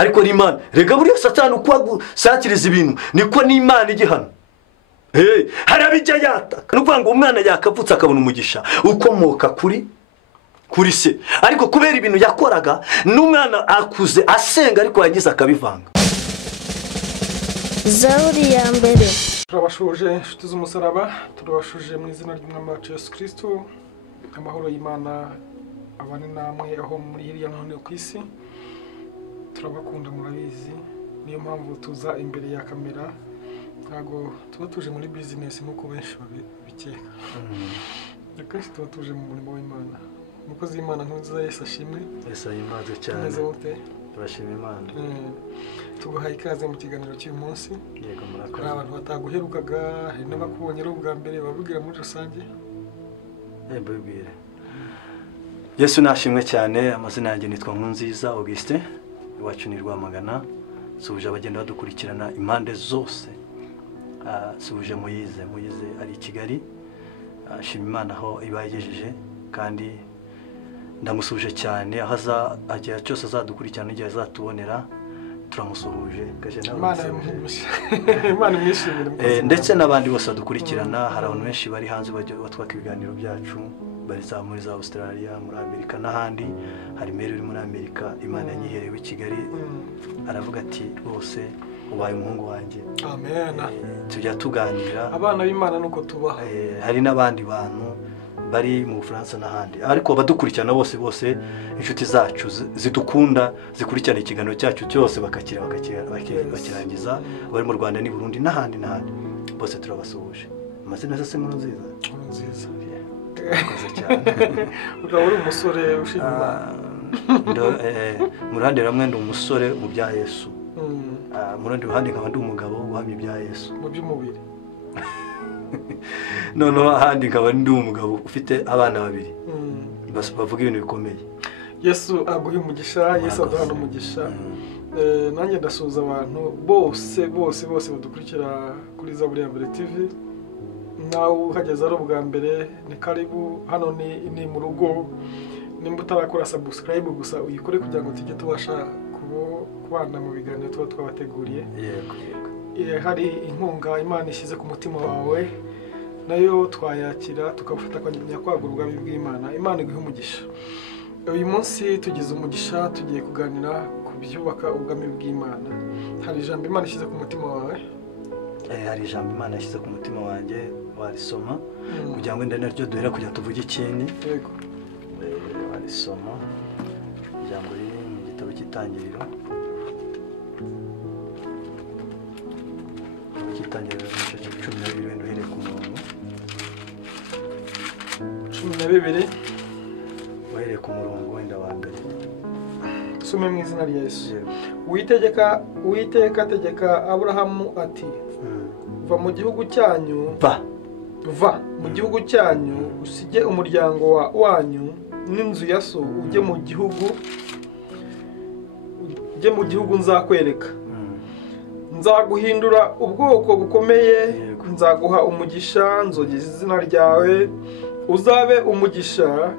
ariko ni Imana. Rega buriya Satani uko agusakiriza ibintu niko ni Imana igihana. Harabijya yataka nuvuga ngo umwana yakavutse akabona umugisha ukomoka kuri se, ariko kubera ibintu yakoraga n'umwana akuze asenga ariko yagize akabivanga. Zaburi ya mbere. Turabashuje inshuti z'umusaraba, turabashuje mu izina ry'Umwami wacu Yesu Kristo. Amahoro y'Imana abane namwe aho muri hirya no hino ku isi. Turabakunda murabizi, niyo mpamvu tuza imbere ya kamera. Ntago tuba tuje muri business nk'uko benshi babikeka. Akenshi tuba tuje mu murimo w'Imana. Umukozi w'Imana Nkurunziza Yesu ashimwe. Yesu ahimbazwe cyane. Neza ute? Turashima Imana. Tuguhaye ikaze mu kiganiro cy'uyu munsi. Yego murakoze. Abantu bataguherukaga, hari n'abakubonye ari ubwa mbere babwira muri rusange. Bibwire. Yesu nashimwe cyane, amazina yanjye nitwa Nkurunziza Augustin, iwacu ni Rwamagana. Suje abagenda badukurikirana impande zose. Suje muyize ari Kigali. Shima Imana aho ibayejeje kandi ndamusuje cyane ahaza agiye cyose azadukurikirana igihe azatubonera. Turamusuhuje gaje nawe Imana mwishimire ndetse n'abandi bose badukurikirana. Hari abantu benshi bari hanze batwaka ibiganiro byacu, bari za muri za Australia, muri Amerika n'ahandi. Hari Mary uri muri Amerika, Imana yanyiherewe i Kigali, aravuga ati rwose ubaye umuhungu wanjye. Amen. Tujya tuganira abana b'Imana nuko tubaha. Hari n'abandi bantu bari mu Bufaransa n'ahandi, ariko badukurikirana bose inshuti zacu zidukunda zikurikirana ikiganiro cyacu cyose bakirangiza. Bari mu Rwanda ni Burundi n'ahandi bose turabasuhuje. Amazina yose Nkurunziza. Nkurunziza. Murakoze cyane. Ukaba uri umusore ushima Imana. Mu ruhande rumwe ndi umusore mu bya Yesu. Mu rundi ruhande nkaba ndi umugabo uhamya ibya Yesu mu by'umubiri. Noneho ahandi nkaba ndi umugabo ufite abana babiri bavuga ibintu bikomeye. Yesu aguhe umugisha, Yesu aduhana umugisha. Nanjye ndasuhuza abantu bose badukurikira kuri Zaburi ya mbere TV. Nawe uhageze ari ubwa mbere ni karibu. Hano ni mu rugo. Nimba utarakora subscribe gusa uyikore kugira ngo tujye tubasha kubana mu biganiro tuba twabateguriye. Yego. Hari inkunga Imana ishyize ku mutima wawe, nayo twayakira tukabufata kwagura ubwami bw'Imana. Imana iguhe umugisha. Uyu munsi tugize umugisha, tugiye kuganira ku byubaka ubwami bw'Imana. Hari ijambo Imana ishyize ku mutima wawe? Hari ijambo Imana yashyize ku mutima wanjye, warisoma kugira ngo ndane naryo duhera kujya tuvuge ikindi. Yego. Warisoma ijambo riri mu gitabo cy'Itangiriro. Itangiriro igice cya 12 duhere ku murongo 12 uhereye ku murongo wenda wa mbere. Some mu izina rya Yesu. Uwiteka ategeka Aburahamu ati va mu gihugu cyanyu, va mu gihugu cyanyu, usige umuryango wanyu n'inzu ya so, ujye mu gihugu nzakwereka. Nzaguhindura ubwoko bukomeye, nzaguha umugisha, nzogeza izina ryawe, uzabe umugisha,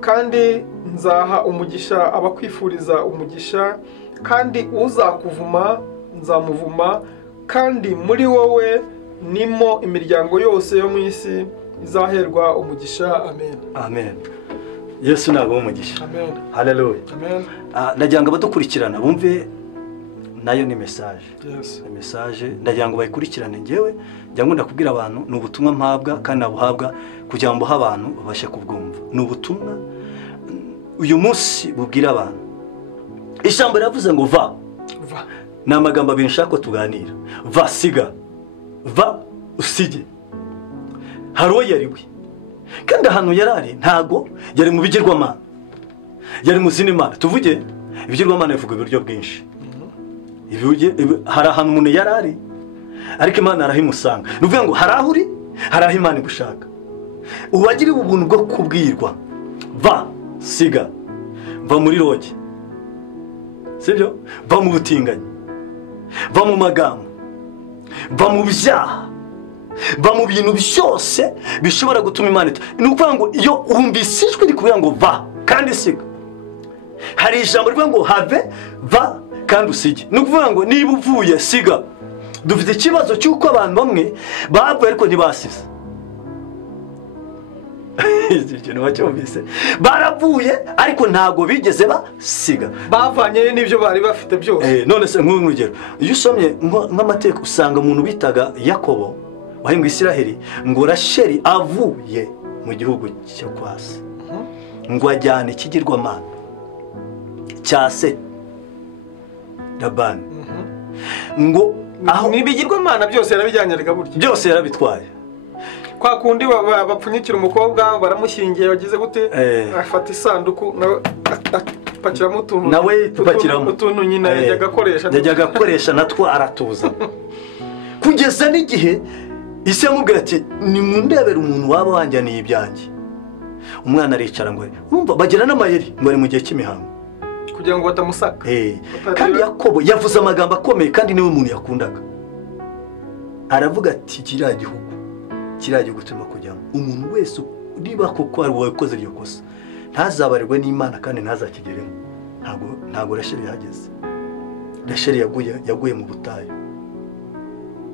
kandi nzaha umugisha abakwifuriza umugisha, kandi uzakuvuma nzamuvuma, kandi muri wowe nimo imiryango yose yo mu isi izaherwa umugisha. Amen. Amen. Yesu nagwa umugisha. Amen. Hallelujah. Amen. Ndagira ngo badukurikirana bumve nayo ni message. Yes. Message ndagira ngo bayikurikirane. Ngewe njya ngunda kubwira abantu ni ubutumwa mpabwa kandi nabuhabwa kugira ngo abantu babashe kubwumva. Ni ubutumwa uyu munsi bubwira abantu. Ijambo riravuze ngo va. Ni amagambo abiri nshaka ko tuganira. Va siga. Va usige. Haro yariwe. Kandi ahantu yarari ntago yari mu bigirwamana. Yari mu zindi mana. Tuvuge ibigirwamana bivuga uburyo bwinshi. Hari ahantu umuntu yarari ariko Imana arahimusanga. Nuvuga ngo harahuri, haraho Imana gushaka. Uwagiriwe ubuntu bwo kubwirwa. Va siga. Va muri roge. Sibyo? Va mu butinganyi. Va mu magambo. Va mu byaha. Va mu bintu byose bishobora gutuma Imana nukuvuga ngo iyo uhumbisijwe iri kuvuga ngo va kandi siga. Hari ijambo rivuga ngo have, va kandi usige. Ni ukuvuga ngo niba uvuye siga. Dufite ikibazo cy'uko abantu bamwe bavuye ariko ntibasize. Ikintu bacyumvise, baravuye ariko ntago bigeze basiga, bavanye n'ibyo bari bafite byose. None se nk'urugero, iyo usomye nk'amateka usanga umuntu bitaga Yakobo wahinga Isiraheli, ngo Rasheli avuye mu gihugu cyo kwasi, ngo ajyane ikigirwamana cya se Labani, ngo aho n'ibigirwamana byose yarabijyanye gaburira, byose yarabitwaye. Kwa kundi bapfunyikira umukobwa baramushyingiye bagize gute, afata isanduku pakiramo utuntu, nawe tupakiramo utuntu nyina yajyaga akoresha natwo aratuza, kugeza n'igihe ise amubwira ati nimundebera umuntu waba wanjyaniye ibyanjye. Umwana aricara ngo urumva bagira n'amayeri ngo ari mu gihe cy'imihango kugira ngo batamusaka. Kandi Yakobo yavuze amagambo akomeye kandi niwe umuntu yakundaga, aravuga ati kiriya gihugu turimo kujyamo, umuntu wese niba koko ari wowe ukoze iryo kosa ntazabarirwe n'Imana kandi ntazakigeremo. Ntabwo Rasheli yahageze. Rasheli yaguye mu butayu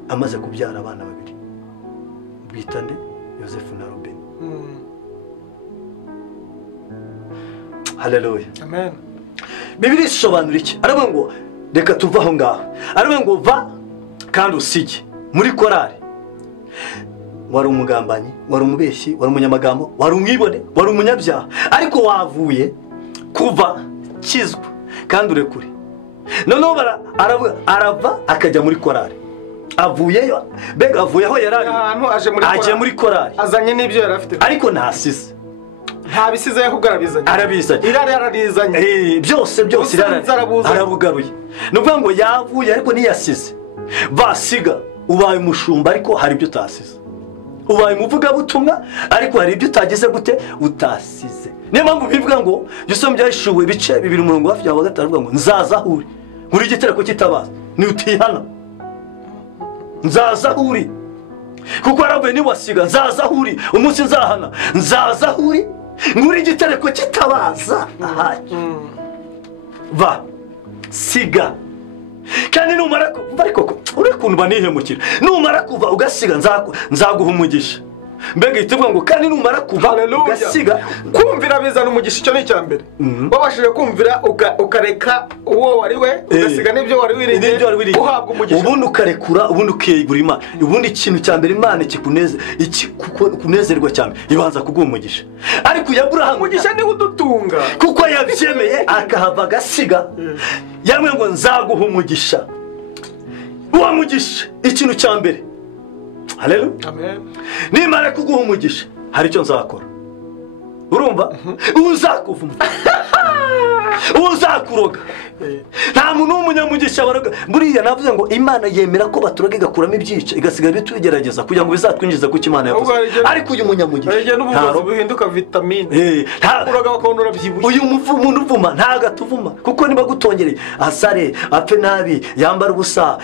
amaze kubyara abana babiri bita nde, Yosefu na Robin. Haleluya, amen. Bibiliya isobanura iki? Aravuga ngo reka tuve aho ngaho, aravuga ngo va kandi usige. Muri korari wari umugambanyi, wari umubeshyi, wari umunyamagambo, wari umwibone, wari umunyabyaha, ariko wavuye kuva kizwa kandi urekure. Noneho arava akajya muri korari, avuyeyo, mbega avuye aho yari aje muri korari, azanye n'ibyo yari afite, ariko ntasize, nta bisize ahubwo arabizanye, irari yararizanye, byose arabugaruye. Ni ukuvuga ngo yavuye ariko ntiyasize. Basiga ubaye umushumba ariko hari ibyo utasize, ubaye umuvugabutumwa ariko hari ibyo utagize gute, utasize. Niyo mpamvu bivuga ngo Yusuf byashuwe ibice 2 hafi ya 5 avuga ngo nzaza huri muri igitereko kitabaza ni utihana, nzaza huri kuko aravuye ni wasiga, nzaza huri umunsi nzahana, nzaza huri muri igitereko kitabaza. Va siga kandi numara kuva, ariko uri kuntu banihemukira, numara kuva ugasiga nzaguha umugisha. Mbega ituvuga ngo kandi numara kuva ugasiga, kumvira bizana umugisha. Icyo ni cyambere, babashije kumvira ukareka uwo wari we, ugasiga n'ibyo wari wiringiye, uhabwa umugisha. Ubundi ukarekura, ubundi ukiyegura Imana. Ubundi ikintu cyambere Imana kunezerwa cyane ibanza kuguha umugisha. Ariko Aburahamu umugisha ni udutunga, kuko yabyemeye akahava agasiga, yamwe ngo nzaguha umugisha. Uwa mugisha ikintu cyambere. Haleluya, amen. Nimara kuguha umugisha hari icyo nzakora, urumva, uzakuvuma, uzakuroga. Nta muntu w'umunyamugisha baroga. Buriya navuze ngo Imana yemera ko baturoga igakuramo ibyica igasigara bitugerageza kugira ngo bizatwinjiza ku Imana yavuze. Ariko uyu munyamugisha ntabwo bihinduka vitamine, kuroga bakabonora byibushye. Uyu umuntu uvuma ntago atuvuma, kuko niba gutongereye asare apfe nabi yambara ubusa,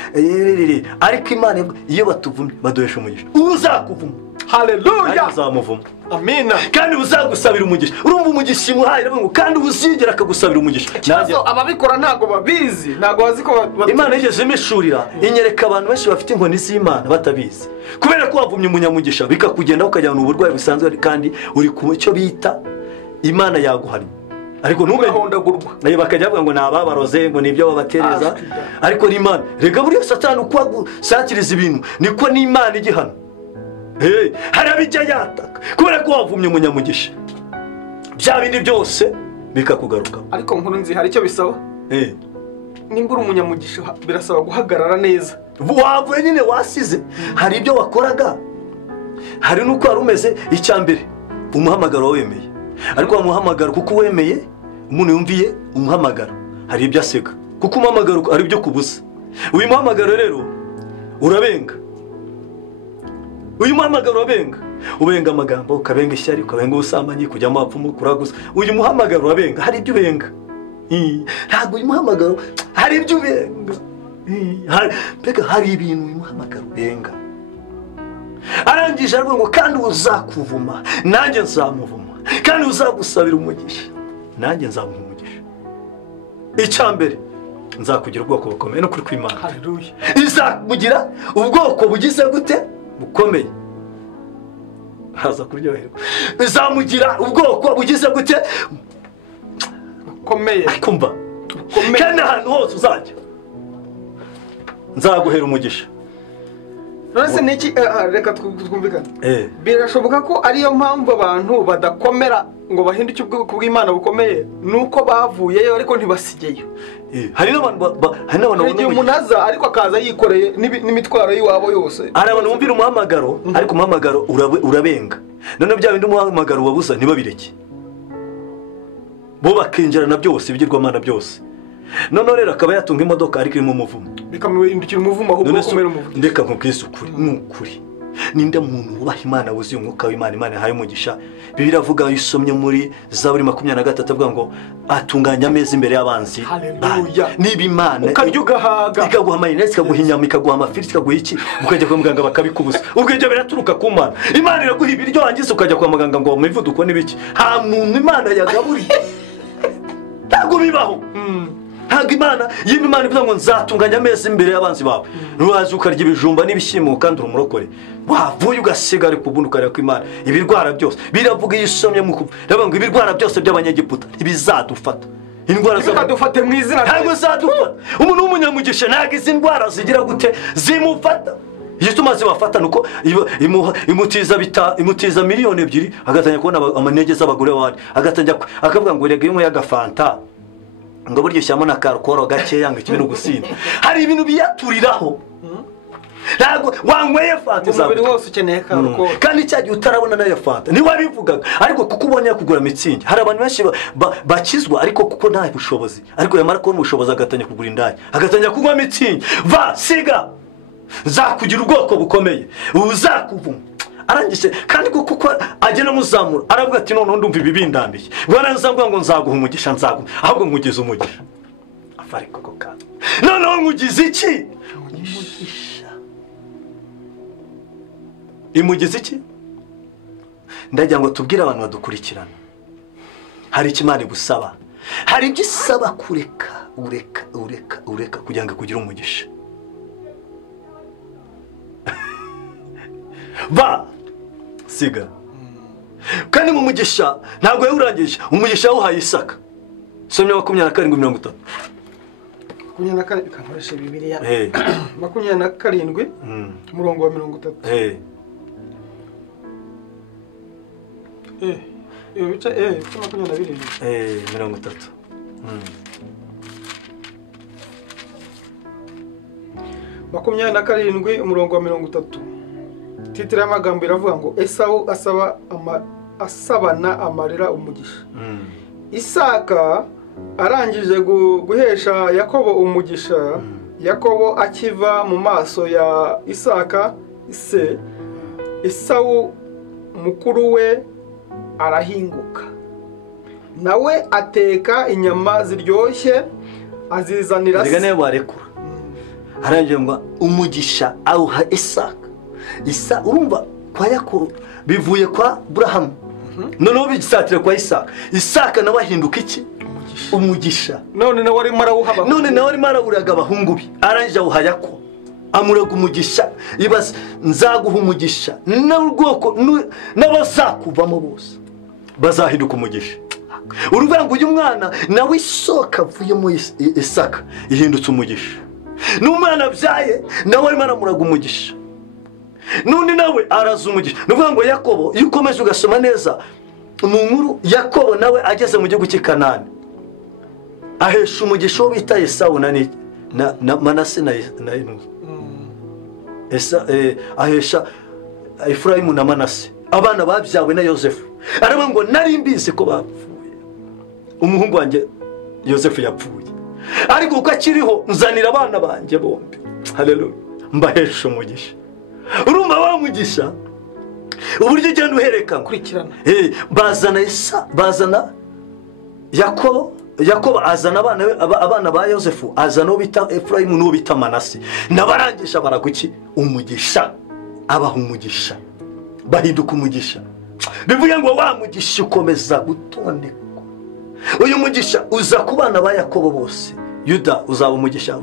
ariko Imana iyo batuvumye baduhesha umugisha. Uzakuvuma, haleluya, uzamuvuma, amina, kandi uzagusabira umugisha. Urumva umugisha imuhaye ngo kandi uzigera akagusabira umugisha. Nazo ababikora ntago babizi, ntago bazi ko Imana yigeze imishurira inyereka abantu benshi bafite inkoni z'Imana batabizi, kubera ko wavumye umunyamugisha bikakugenda ukajyana uburwayi busanzwe kandi uri ku cyo bita Imana yaguhanye. Ariko ntubehondagurwa, bakajya bavuga ngo nababaroze ngo nibyo babatereza, ariko ni Imana. Rega buriya Satani uko agusakiriza ibintu niko ni Imana igihana. Harabijya yataka kubera ko wavumye umunyamugisha, bya bindi byose bikakugaruka. Ariko Nkurunziza hari icyo bisaba, nimba uri umunyamugisha birasaba guhagarara neza. Wavuye nyine wasize, hari ibyo wakoraga, hari nuko wari umeze. Icyambere umuhamagaro wemeye, ariko wamuhamagara kuko wemeye, umuntu yumviye umuhamagaro hari ibyo aseka, kuko umuhamagaro ari ibyo kubuza. Uyu muhamagaro rero urabenga, uyu muhamagaro urabenga, ubenga amagambo, ukabenga ishyari, ukabenga ubusambanyi, kujya mu bapfumu, kuraguza. Uyu muhamagaro urabenga, hari ibyo ubenga. Ntabwo uyu muhamagaro hari ibyo ubenga, mbega hari ibintu uyu muhamagaro ubenga. Arangije aravuga ngo kandi uzakuvuma nanjye nzamuvuma, kandi uzagusabira umugisha nanjye nzamuha umugisha. Icyambere nzakugira ubwoko bukomeye no kuri kw'Imana. Haleluya. Izakugira ubwoko bugize gute bukomeye. Haza kuryoherwa. Izamugira ubwoko bugize gute bukomeye. Kumva. Kandi ahantu hose uzajya nzaguhera umugisha. Nonese niki reka twumvikane. Birashoboka ko ariyo mpamvu abantu badakomera ngo bahinduke ubwoko bw'Imana bukomeye nuko bavuyeyo ariko ntibasigeyo. Hari n'abantu umunaza ariko akaza yikoreye n'imitwaro y'iwabo yose. Hari abantu bumvira umuhamagaro ariko umuhamagaro urabenga. None bya bindi umuhamagaro wabuza ntibabireke. Bo bakinjirana byose ibigirwamana byose. None rero akaba yatunga imodoka ariko irimo umuvumo. Bikamuhindukira umuvumo ahubwo komera umuvumo. Ndeka nkubwise ukuri n'ukuri. Ninde muntu wubaha Imana wuzuye umwuka w'Imana Imana yahaye umugisha. Bibiliya avuga isomye muri Zaburi 23 avuga ngo atunganya ameza imbere y'abanzi. Haleluya. Niba Imana ukarya ugahaga ikaguha amayinesi ikaguha inyama ikaguha amafiriti ikaguha iki ukajya kwa muganga bakabikubuza. Ubwo ibyo biraturuka ku Mana. Imana iraguha ibiryo wangize ukajya kwa muganga ngo umuvuduko n'ibiki. Ha muntu Imana yagaburiye. Ntabwo bibaho. Ntabwo Imana y'Imana ivuga ngo nzatunganya ameza imbere y'abanzi bawe. Nuraza ukarya ibijumba n'ibishyimbo kandi urumurokore. Wavuye ugasiga ariko ubundi ukareba ko Imana ibirwara byose biravuga yisomye mu kuvuga. Ndavuga ngo ibirwara byose by'abanyegiputa ntibizadufata. Indwara zadufate mu izina ntabwo zadufata. Umuntu w'umunyamugisha ntabwo izi ndwara zigira gute zimufata. Yituma zibafata nuko imutiza miliyoni 2 agatanya kubona amanege z'abagore bandi agatanya akavuga ngo rega yumwe y'agafanta ngo buryo shyamo na karukoro gake yanga ikibintu gusinda. Hari ibintu biyaturiraho. Ntabwo wanyweye fanta umubiri wose ukeneye karukoro kandi cyagiye utarabona nayo fanta ni wabivugaga ariko kuko ubonye kugura mitsingi. Hari abantu benshi bakizwa ariko kuko nta bushobozi ariko yamara kubona ubushobozi agatanya kugura indaya agatanya kunywa mitsingi. Va siga nzakugira ubwoko bukomeye uzakuvuma. Arangise kandi kuko agena muzamura aravuga ati none ndumva ibibindambiye bwana nzambwa ngo nzaguha umugisha nzaguha ahubwo nkugize umugisha afari koko kandi none nkugize iki umugisha imugize iki. Ndagira ngo tubwire abantu badukurikirana hari ikimana gusaba hari ibyo isaba ureka kugira ngo kugira umugisha. Ba siga kandi mu mugisha ntabwo yawurangije umugisha wuhaye Isaka. Somya 27:30 27 kamureshe Bibiliya 27 umurongo wa 30 bica 22 30 27 umurongo wa 30 titira y'amagambo iravuga ngo Esawu asabana amarira umugisha. Isaka arangije guhesha Yakobo umugisha. Yakobo akiva mu maso ya Isaka se Esawu mukuru we arahinguka nawe ateka inyama ziryoshye azizanira se. Rega barekura arangije ngo umugisha awuha Isaka urumva kwa Yakobo bivuye kwa Burahamu noneho bigisatira kwa Isaka nawe ahinduka iki umugisha. None nawe ari marawuha none nawe ari marawuraga abahungu bi arangije awuha Yakobo amuraga umugisha ibaze nzaguha umugisha n'ubwoko n'abazakuvamo bose bazahinduka umugisha. Uruvuga ngo uyu mwana nawe isoka avuyemo Isaka ihindutse umugisha. N'umwana byaye nawe ari maramuraga umugisha none nawe araza umugisha. Nuvuga ngo Yakobo iyo ukomeje ugasoma neza mu nkuru Yakobo nawe ageze mu gihugu cy'Ikanani ahesha umugisha wo bita Esawu na Manase na ahesha Efurayimu na Manase abana babyawe na Yosefu. Aravuga ngo nari mbizi ko bapfuye umuhungu wanjye Yosefu yapfuye ariko uko akiriho nzanira abana banjye bombi. Haleluya mbahesha umugisha. Urumva wamugisha uburyo ugenda uhereka kurikirana bazana Yakobo azana abana ba Yosefu azana ubita Efurayimu n'ubita Manase nabarangisha baraguki umugisha abaha umugisha bahinduka umugisha. Bivuye ngo wamugisha ukomeza gutondeka uyu mugisha uza ku bana ba Yakobo bose Yuda uzaba umugisha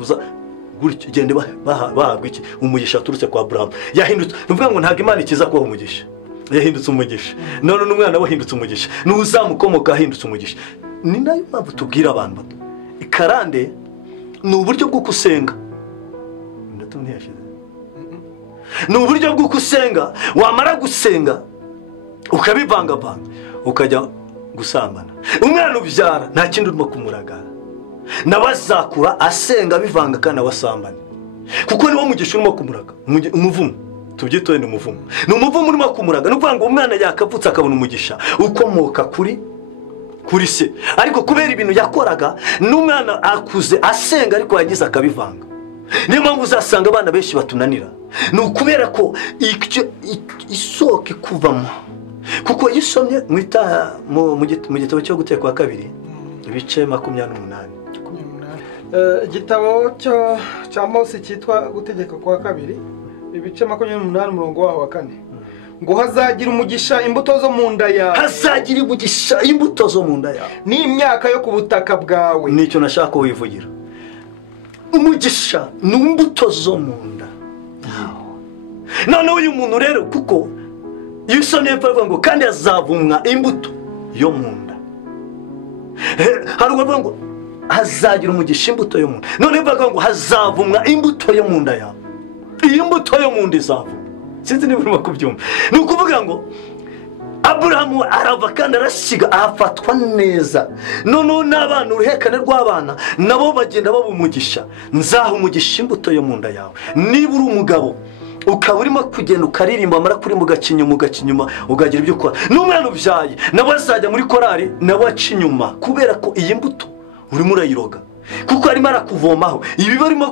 gutyo gende bahabwa iki umugisha turutse kwa Abraham yahindutse nuvuga ngo ntago Imana ikiza kuba umugisha yahindutse umugisha none n'umwana wahindutse umugisha n'uzamukomoka ahindutse umugisha ni nayo mpamvu tubwira abantu ikarande ni uburyo bwo gusenga ni uburyo bwo gusenga wamara gusenga ukabivangavanga ukajya gusambana umwana ubyara nta kindi urimo kumuragara nawe azakura asenga bivanga kandi abasambana kuko niwo mugisha urimo kumuraga umuvumo tubyitoye ni umuvumo urimo kumuraga ni ukuvuga ngo umwana yakavutse akabona umugisha ukomoka kuri se ariko kubera ibintu yakoraga n'umwana akuze asenga ariko yagize akabivanga niyo mpamvu uzasanga abana benshi batunanira ni ukubera ko isoko ikuvamo kuko iyo usomye mu gitabo cyo gutekwa kwa kabiri ibice 28 igitabo cya Mose cyitwa gutegeka kwa kabiri ibice 28 umurongo waho wa 4 ngo hazagira umugisha imbuto zo mu nda yawe hazagira umugisha imbuto zo mu nda yawe n'imyaka yo ku butaka bwawe nicyo nashaka wivugira umugisha n'imbuto zo mu nda none uyu muntu rero kuko iyo usomye bavuga ngo kandi azavumwa imbuto yo mu nda hari ubavuga ngo hazagira umugisha imbuto yo mu nda none bavuga ngo hazavumwa imbuto yo mu nda yawe iyi mbuto yo mu nda izavumwa sinzi niba urimo kubyumva ni ukuvuga ngo Aburahamu arava kandi arasiga afatwa neza noneho n'abana uruhekane rw'abana nabo bagenda baba umugisha nzaha umugisha imbuto yo mu nda yawe niba uri umugabo ukaba urimo kugenda ukaririmba amara kuri mugacinyuma ugagira ibyo ukora n'umwana ubyaye nawe azajya muri korari nawe aca inyuma kubera ko iyi mbuto urimo urayiroga kuko arimo arakuvomaho ibi barimo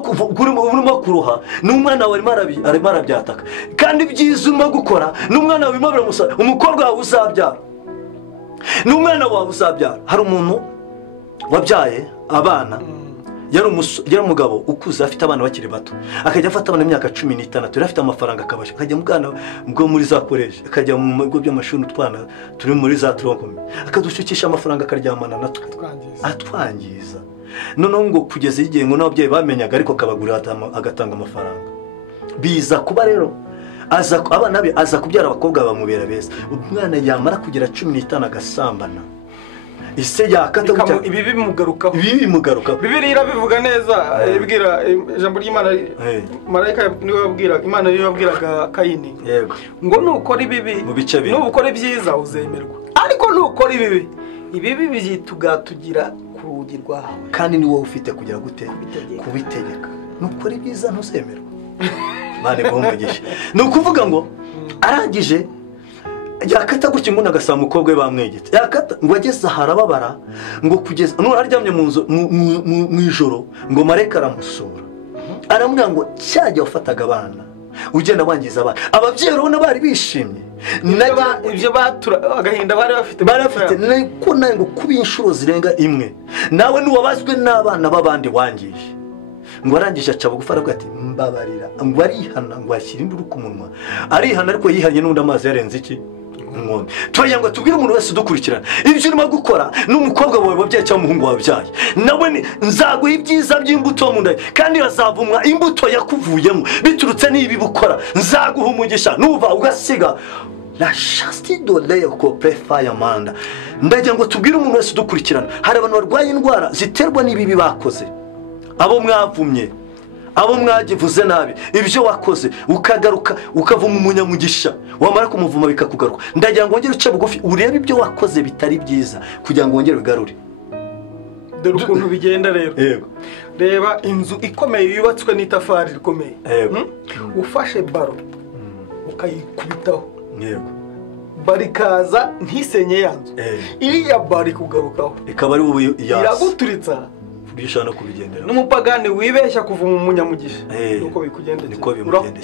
kuruha n'umwana wawe arimo arabyataka kandi ibyiza urimo gukora n'umwana wawe urimo biramusaba umukobwa wawe uzabyara n'umwana wawe uzabyara hari umuntu wabyaye abana yari umugabo ukuze afite abana bakiri bato akajya afata abana imyaka 16 yari afite amafaranga akabasha akajya mu bwana bwo muri za college akajya mu bigo by'amashuri utwana turi muri za tronkome akadushukisha amafaranga akaryamana natwe atwangiza noneho ngo kugeza igihe ngo n'ababyeyi bamenyaga ariko kabagurira agatanga amafaranga biza kuba rero abana be aza kubyara abakobwa bamubera beza umwana yamara kugira 15 agasambana ise yakata ibi bimugarukaho Bibiliya bivuga neza ibwira ijambo ry'Imana marayika Imana niyo yabwiraga Kayini ngo nukora ibibi n'ubukora ibyiza uzemerwa ariko nukora ibibi bizitugatugira kurugi rwawe kandi ni wowe ufite kugira gute kubitegeka nukora ibyiza ntuzemerwa bane bomugisha ni ukuvuga ngo arangije yakata gutya ngo nagasaba umukobwa we bamwegetse yakata ngo ageze harababara ngo kugeza none aryamye mu nzu mu ijoro ngo mareka aramusura aramubwira ngo cyajya ufataga abana ugenda wangiza abana ababyeyi urabona bari bishimye ibyo agahinda bari bafite ko nawe ngo kuba inshuro zirenga imwe nawe nuwabazwe n'abana b'abandi wangije ngo arangije aca bugufi aravuga ati mbabarira ngo arihana ngo ashyira induru ku munwa arihana ariko yihanye n'undi amazi yarenze iki tubagira ngo tubwire umuntu wese udukurikirana ibyo urimo gukora n'umukobwa wawe wabyaye cyangwa umuhungu wabyaye nawe nzaguha ibyiza by'imbuto mu nda kandi hazavumwa imbuto yakuvuyemo biturutse n'ibi bukora nzaguha umugisha nuva ugasiga la chasti de l'eco prefa manda ndagira ngo tubwire umuntu wese udukurikirana hari abantu barwaye indwara ziterwa n'ibibi bakoze abo mwavumye abo mwagivuze nabi ibyo wakoze ukagaruka ukavuma umunyamugisha wamara kumuvuma bikakugaruka ndagira ngo ngere uce bugufi urebe ibyo wakoze bitari byiza kugira ngo ngere bigarure dore ukuntu bigenda rero reba inzu ikomeye yubatswe n'itafari rikomeye ufashe baro ukayikubitaho barikaza ntisenye yanzu iriya bari kugarukaho ikaba ari ubu iraguturitsa bishana kubigendera n'umupagani wibeshya kuvuma umunyamugisha nuko bikugendera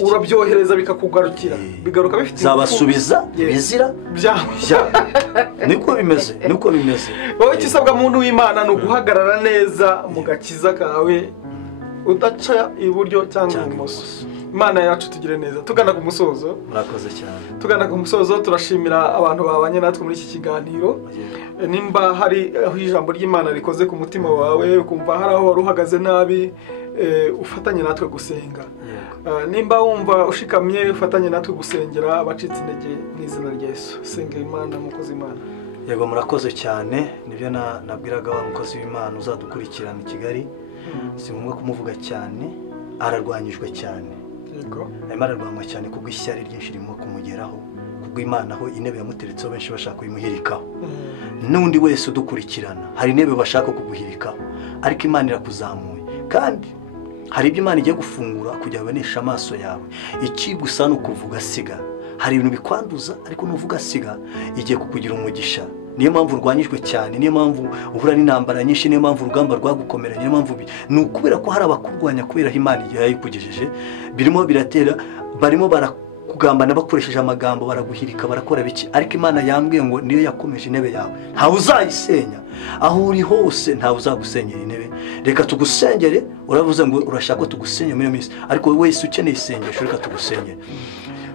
urabyohereza bikakugarukira bigaruka bifite zabasubiza bizira niko bimeze wowe kisabwa muntu w'Imana no guhagarara neza mu gakiza kawe udaca iburyo cyangwa ibumoso. Imana yacu tugire neza. Tugana ku musozo. Murakoze cyane. Tugana ku musozo turashimira abantu babanye natwe muri iki kiganiro. Nimba hari aho ijambo ry'Imana rikoze ku mutima wawe ukumva hari aho wari uhagaze nabi, ufatanye natwe gusenga. Nimba wumva ushikamye ufatanye natwe gusengera abacitse intege mu izina rya Yesu. Sengera Imana mukozi Imana. Yego murakoze cyane, nibyo nabwiraga wa mukozi w'Imana uzadukurikirana i Kigali. Si ngombwa kumuvuga cyane, ararwanyijwe cyane. Yego. Ararwanywa cyane kubwo ishyari ryinshi ririmo kumugeraho, kubwo Imana aho intebe yamuteretseho benshi bashaka kuyimuhirikaho. N'undi wese udukurikirana hari intebe bashaka kuguhirikaho, ariko Imana irakuzamuye kandi hari ibyo Imana igiye gufungura kugira banesha amaso yawe. Iki gusa no kuvuga siga, hari ibintu bikwanduza ariko nuvuga siga igiye kukugira umugisha. Niyo mpamvu urwanyijwe cyane, niyo mpamvu uhura n'intambara nyinshi, niyo mpamvu urugamba rwagukomeranye, niyo mpamvu ni ukubera ko hari abakurwanya kubera Imana igihe yayikugejeje. Birimo biratera, barimo barakugambana bakoresheje amagambo, baraguhirika, barakora biki, ariko Imana yambwiye ngo niyo yakomeje intebe yawe ntawe uzayisenya. Aho uri hose ntawe uzagusenyera intebe. Reka tugusengere. Uravuze ngo urashaka ko tugusenya muri minsi, ariko wese ukeneye isengesho reka tugusengere.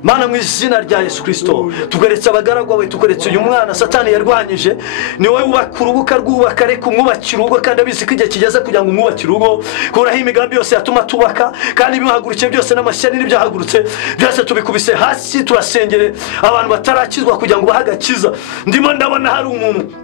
Mana mu izina rya Yesu Kristo, tugeretse abagaragwa we, tugeretse uyu mwana Satani yarwanyije. Ni wowe ubaka urubuga rwubaka, reka umwubakire urugo kandi abizi ko igihe kigeze kugira ngo umwubakire urugo. Kuraho imigambi yose yatuma tubaka kandi ibihagurukiye byose n'amashyari n'ibyahagurutse byose tubikubise hasi. Turasengere abantu batarakizwa kugira ngo bahagakiza. Ndimo ndabona hari umuntu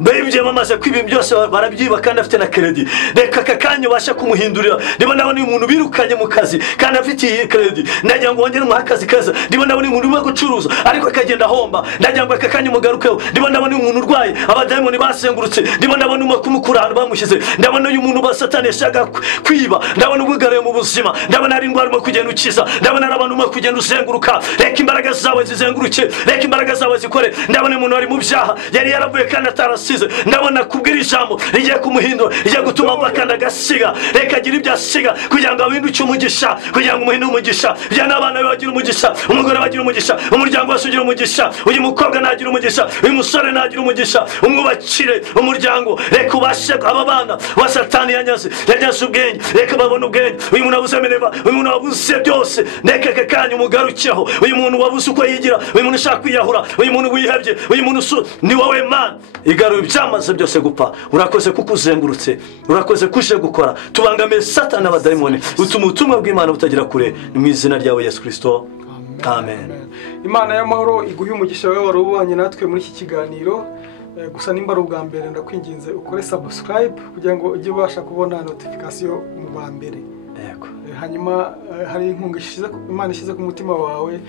Baby bamaze kwiba byose barabyiba kandi afite na credit. Reka kakanya ubasha kumuhindurira. Ndimo ndabona umuntu birukanye mu kazi kandi afite credit. Ndagira ngo wongere mu akazi kaza. Ndimo ndabona umuntu uri gucuruza ariko akagenda homba. Ndagira ngo kakanya umugarukeho. Ndimo ndabona umuntu urwaye, abadayimoni basengurutse. Ndimo ndabona umukumukura ahantu bamushyize. Ndabona uyu muntu basatani yashaka kwiba. Ndabona ubugaraye mu buzima. Ndabona ari indwara mu kugenda ukiza. Ndabona abantu mu kugenda uzenguruka. Reka imbaraga zawe zizenguruke. Reka imbaraga zawe zikore. Ndabona umuntu ari mu byaha yari yaravuye kandi atarasize. Ndabona kubwira ijambo rigiye kumuhindura, rigiye gutuma bakanda gasiga. Reka agira ibyo asiga kugira ngo abinduke umugisha, kugira ngo umuhinde umugisha. Bya n'abana be bagira umugisha, umugore bagira umugisha, umuryango wose ugira umugisha, uyu mukobwa nagira umugisha, uyu musore nagira umugisha. Umwubakire umuryango. Reka ubashe aba bana wa Satani yanyaze ubwenge. Reka babone ubwenge. Uyu muntu wabuze meneva, uyu muntu wabuze byose. Reka kakanya umugarukeho. Uyu muntu wabuze uko yigira, uyu muntu ushaka kwiyahura, uyu muntu wihebye, uyu muntu ni wowe Mana. Igaruye byamaze byose gupfa. Urakoze kuko uzengurutse, urakoze kuje gukora. Tubangamiye Satani n'abadayimoni, utuma ubutumwa bw'Imana butagira kure. Ni mu izina ryawe Yesu Kristo. Amen. Imana y'amahoro iguhe umugisha wawe warubanye natwe muri iki kiganiro. Gusa nimba ari ubwa mbere ndakwinginze ukore subscribe kugira ngo ujye ubasha kubona notification mu ba mbere. Yego. Hanyuma hari inkunga Imana ishyize ku mutima wawe,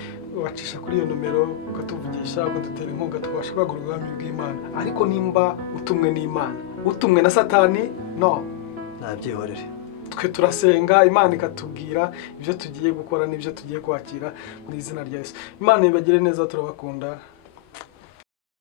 wacisha kuri iyo numero ukatuvugisha, ukadutera inkunga tubashe kwagura ubwami bw'Imana. Ariko nimba utumwe n'Imana, utumwe na Satani no nabyihorere. Twe turasenga, Imana ikatubwira ibyo tugiye gukora n'ibyo tugiye kwakira mu izina rya Yesu. Imana ibagire neza, turabakunda.